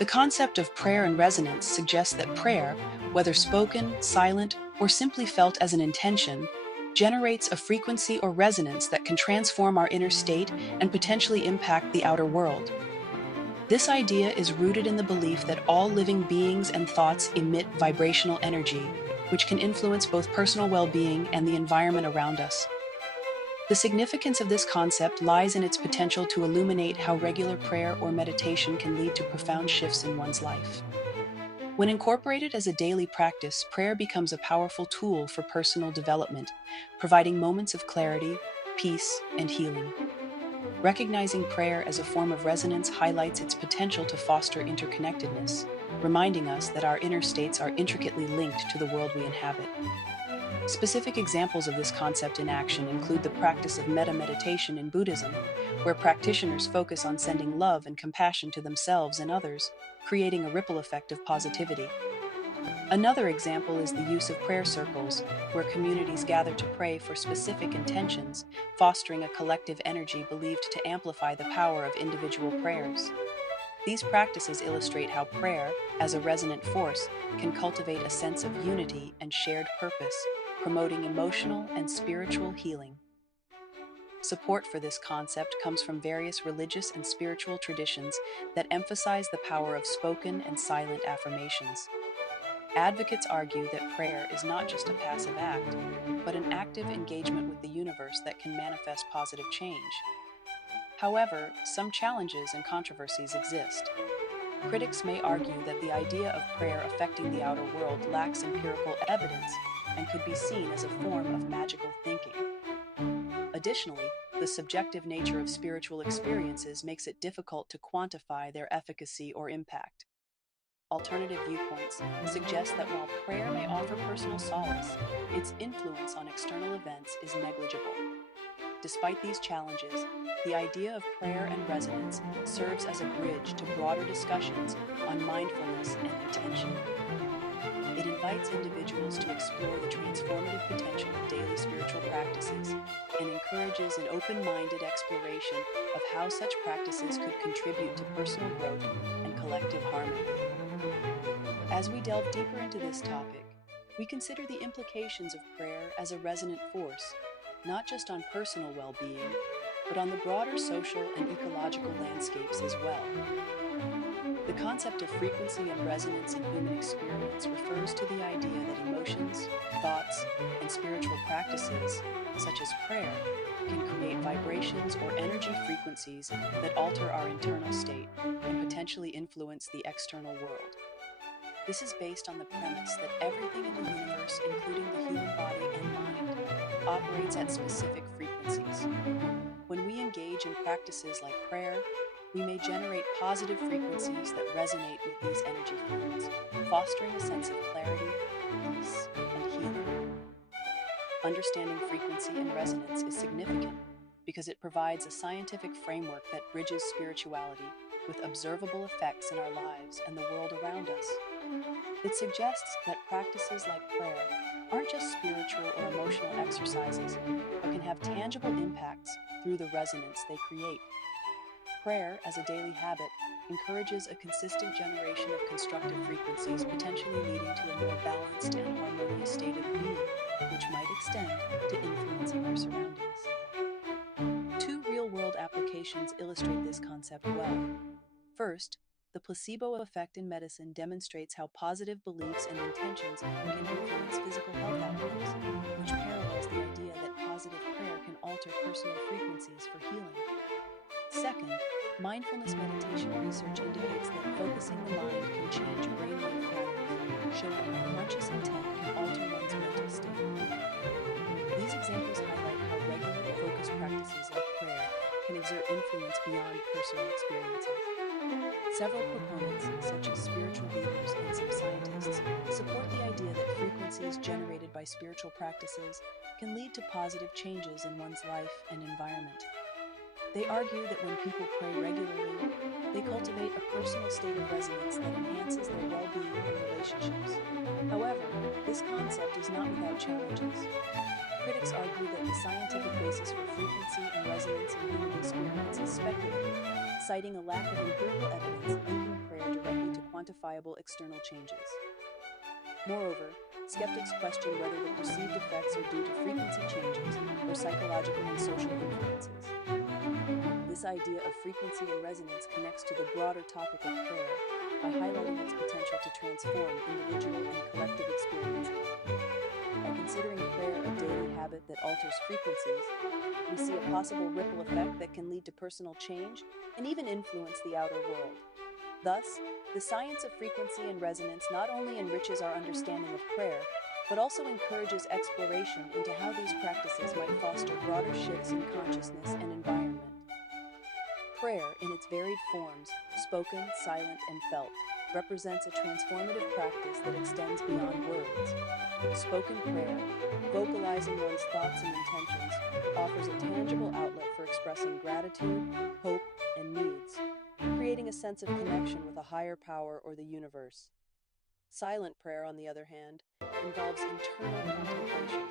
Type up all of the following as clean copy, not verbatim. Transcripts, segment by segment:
The concept of prayer and resonance suggests that prayer, whether spoken, silent, or simply felt as an intention, generates a frequency or resonance that can transform our inner state and potentially impact the outer world. This idea is rooted in the belief that all living beings and thoughts emit vibrational energy, which can influence both personal well-being and the environment around us. The significance of this concept lies in its potential to illuminate how regular prayer or meditation can lead to profound shifts in one's life. When incorporated as a daily practice, prayer becomes a powerful tool for personal development, providing moments of clarity, peace, and healing. Recognizing prayer as a form of resonance highlights its potential to foster interconnectedness, reminding us that our inner states are intricately linked to the world we inhabit. Specific examples of this concept in action include the practice of metta meditation in Buddhism, where practitioners focus on sending love and compassion to themselves and others, creating a ripple effect of positivity. Another example is the use of prayer circles, where communities gather to pray for specific intentions, fostering a collective energy believed to amplify the power of individual prayers. These practices illustrate how prayer, as a resonant force, can cultivate a sense of unity and shared purpose, promoting emotional and spiritual healing. Support for this concept comes from various religious and spiritual traditions that emphasize the power of spoken and silent affirmations. Advocates argue that prayer is not just a passive act, but an active engagement with the universe that can manifest positive change. However, some challenges and controversies exist. Critics may argue that the idea of prayer affecting the outer world lacks empirical evidence and could be seen as a form of magical thinking. Additionally, the subjective nature of spiritual experiences makes it difficult to quantify their efficacy or impact. Alternative viewpoints suggest that while prayer may offer personal solace, its influence on external events is negligible. Despite these challenges, the idea of prayer and resonance serves as a bridge to broader discussions on mindfulness and intention. It invites individuals to explore the transformative potential of daily spiritual practices and encourages an open-minded exploration of how such practices could contribute to personal growth and collective harmony. As we delve deeper into this topic, we consider the implications of prayer as a resonant force, not just on personal well-being, but on the broader social and ecological landscapes as well. The concept of frequency and resonance in human experience refers to the idea that emotions, thoughts, and spiritual practices, such as prayer, can create vibrations or energy frequencies that alter our internal state and potentially influence the external world. This is based on the premise that everything in the universe, including the human body and mind, operates at specific frequencies. When we engage in practices like prayer, we may generate positive frequencies that resonate with these energy fields, fostering a sense of clarity, peace, and healing. Understanding frequency and resonance is significant because it provides a scientific framework that bridges spirituality with observable effects in our lives and the world around us. It suggests that practices like prayer aren't just spiritual or emotional exercises, but can have tangible impacts through the resonance they create. Prayer, as a daily habit, encourages a consistent generation of constructive frequencies, potentially leading to a more balanced and harmonious state of being, which might extend to influencing our surroundings. Two real-world applications illustrate this concept well. First, the placebo effect in medicine demonstrates how positive beliefs and intentions can influence physical health outcomes, which parallels the idea that positive prayer can alter personal frequencies for healing. Second, mindfulness meditation research indicates that focusing the mind can change brainwave patterns, showing how conscious intent can alter one's mental state. These examples highlight how regular, focused practices like prayer can exert influence beyond personal experiences. Several proponents, such as spiritual leaders and some scientists, support the idea that frequencies generated by spiritual practices can lead to positive changes in one's life and environment. They argue that when people pray regularly, they cultivate a personal state of resonance that enhances their well-being and relationships. However, this concept is not without challenges. Critics argue that the scientific basis for frequency and resonance in human experience is speculative, citing a lack of empirical evidence linking prayer directly to quantifiable external changes. Moreover, skeptics question whether the perceived effects are due to frequency changes or psychological and social influences. This idea of frequency and resonance connects to the broader topic of prayer by highlighting its potential to transform individual and collective experiences. By considering prayer a daily habit that alters frequencies, we see a possible ripple effect that can lead to personal change and even influence the outer world. Thus, the science of frequency and resonance not only enriches our understanding of prayer, but also encourages exploration into how these practices might foster broader shifts in consciousness and environment. Prayer, in its varied forms, spoken, silent, and felt, represents a transformative practice that extends beyond words. Spoken prayer, vocalizing one's thoughts and intentions, offers a tangible outlet for expressing gratitude, hope, and needs, creating a sense of connection with a higher power or the universe. Silent prayer, on the other hand, involves internal contemplation,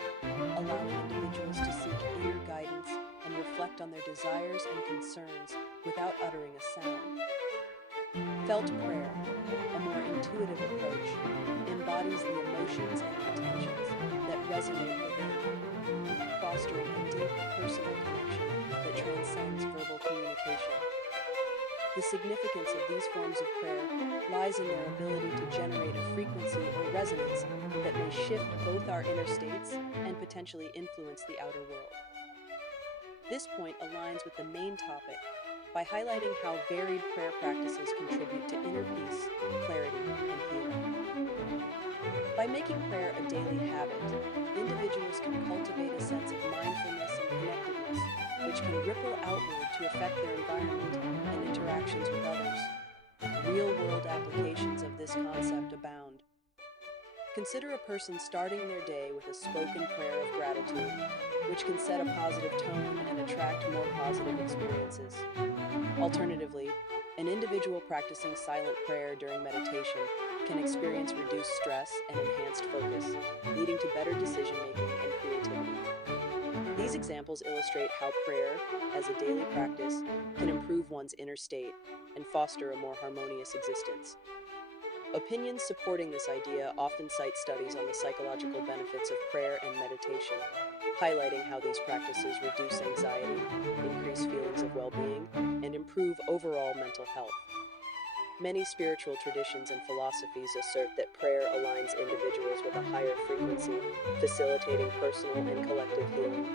allowing individuals to seek inner guidance and reflect on their desires and concerns without uttering a sound. Felt prayer, a more intuitive approach, embodies the emotions and intentions that resonate within, fostering a deep personal connection that transcends verbal communication. The significance of these forms of prayer lies in their ability to generate a frequency or resonance that may shift both our inner states and potentially influence the outer world. This point aligns with the main topic by highlighting how varied prayer practices contribute to inner peace, clarity, and healing. By making prayer a daily habit, individuals can cultivate a sense of mindfulness and connectedness, which can ripple outward to affect their environment and interactions with others. Real-world applications of this concept abound. Consider a person starting their day with a spoken prayer of gratitude, which can set a positive tone and attract more positive experiences. Alternatively, an individual practicing silent prayer during meditation can experience reduced stress and enhanced focus, leading to better decision-making and creativity. These examples illustrate how prayer, as a daily practice, can improve one's inner state and foster a more harmonious existence. Opinions supporting this idea often cite studies on the psychological benefits of prayer and meditation, highlighting how these practices reduce anxiety, increase feelings of well-being, and improve overall mental health. Many spiritual traditions and philosophies assert that prayer aligns individuals with a higher frequency, facilitating personal and collective healing.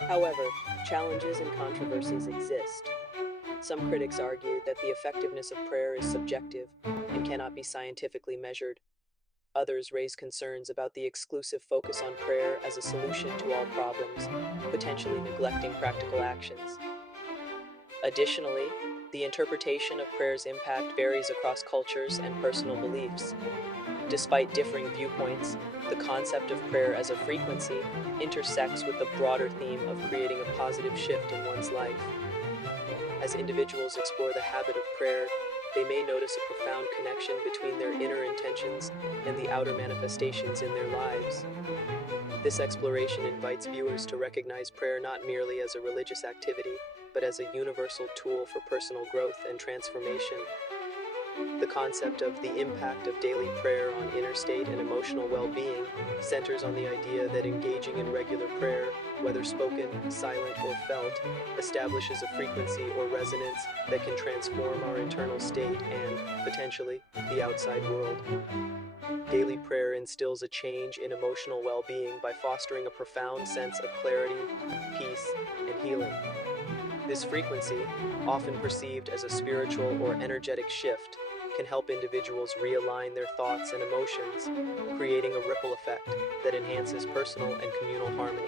However, challenges and controversies exist. Some critics argue that the effectiveness of prayer is subjective and cannot be scientifically measured. Others raise concerns about the exclusive focus on prayer as a solution to all problems, potentially neglecting practical actions. Additionally, the interpretation of prayer's impact varies across cultures and personal beliefs. Despite differing viewpoints, the concept of prayer as a frequency intersects with the broader theme of creating a positive shift in one's life. As individuals explore the habit of prayer, they may notice a profound connection between their inner intentions and the outer manifestations in their lives. This exploration invites viewers to recognize prayer not merely as a religious activity, but as a universal tool for personal growth and transformation. The concept of the impact of daily prayer on inner state and emotional well-being centers on the idea that engaging in regular prayer, whether spoken, silent, or felt, establishes a frequency or resonance that can transform our internal state and, potentially, the outside world. Daily prayer instills a change in emotional well-being by fostering a profound sense of clarity, peace, and healing. This frequency, often perceived as a spiritual or energetic shift, can help individuals realign their thoughts and emotions, creating a ripple effect that enhances personal and communal harmony.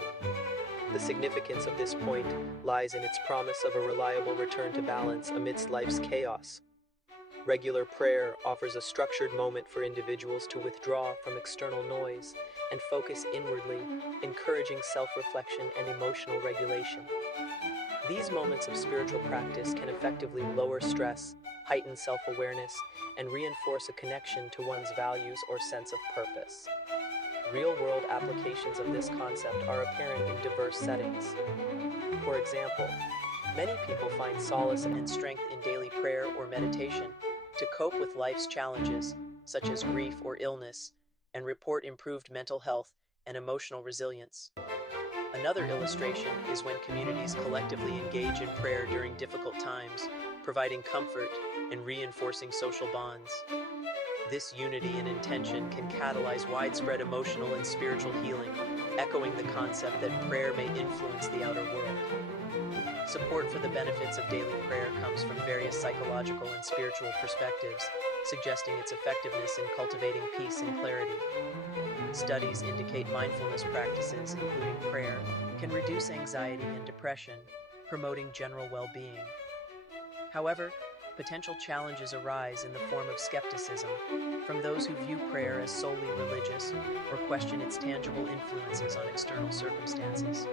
The significance of this point lies in its promise of a reliable return to balance amidst life's chaos. Regular prayer offers a structured moment for individuals to withdraw from external noise and focus inwardly, encouraging self-reflection and emotional regulation. These moments of spiritual practice can effectively lower stress, heighten self-awareness, and reinforce a connection to one's values or sense of purpose. Real-world applications of this concept are apparent in diverse settings. For example, many people find solace and strength in daily prayer or meditation, to cope with life's challenges, such as grief or illness, and report improved mental health and emotional resilience. Another illustration is when communities collectively engage in prayer during difficult times, providing comfort and reinforcing social bonds. This unity and intention can catalyze widespread emotional and spiritual healing, echoing the concept that prayer may influence the outer world. Support for the benefits of daily prayer comes from various psychological and spiritual perspectives, suggesting its effectiveness in cultivating peace and clarity. Studies indicate mindfulness practices, including prayer, can reduce anxiety and depression, promoting general well-being. However, potential challenges arise in the form of skepticism from those who view prayer as solely religious or question its tangible influences on external circumstances.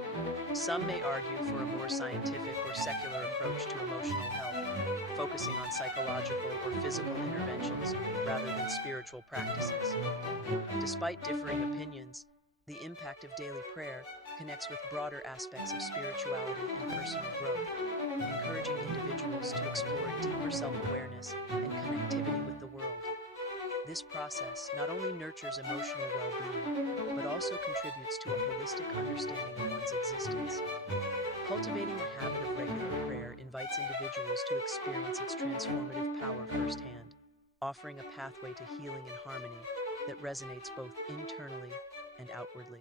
Some may argue for a more scientific or secular approach to emotional health, focusing on psychological or physical interventions rather than spiritual practices. Despite differing opinions, the impact of daily prayer connects with broader aspects of spirituality and personal growth, encouraging individuals to explore deeper self-awareness and connectivity with the world. This process not only nurtures emotional well-being, but also contributes to a holistic understanding of one's existence. Cultivating a habit of regular prayer invites individuals to experience its transformative power firsthand, offering a pathway to healing and harmony that resonates both internally and outwardly.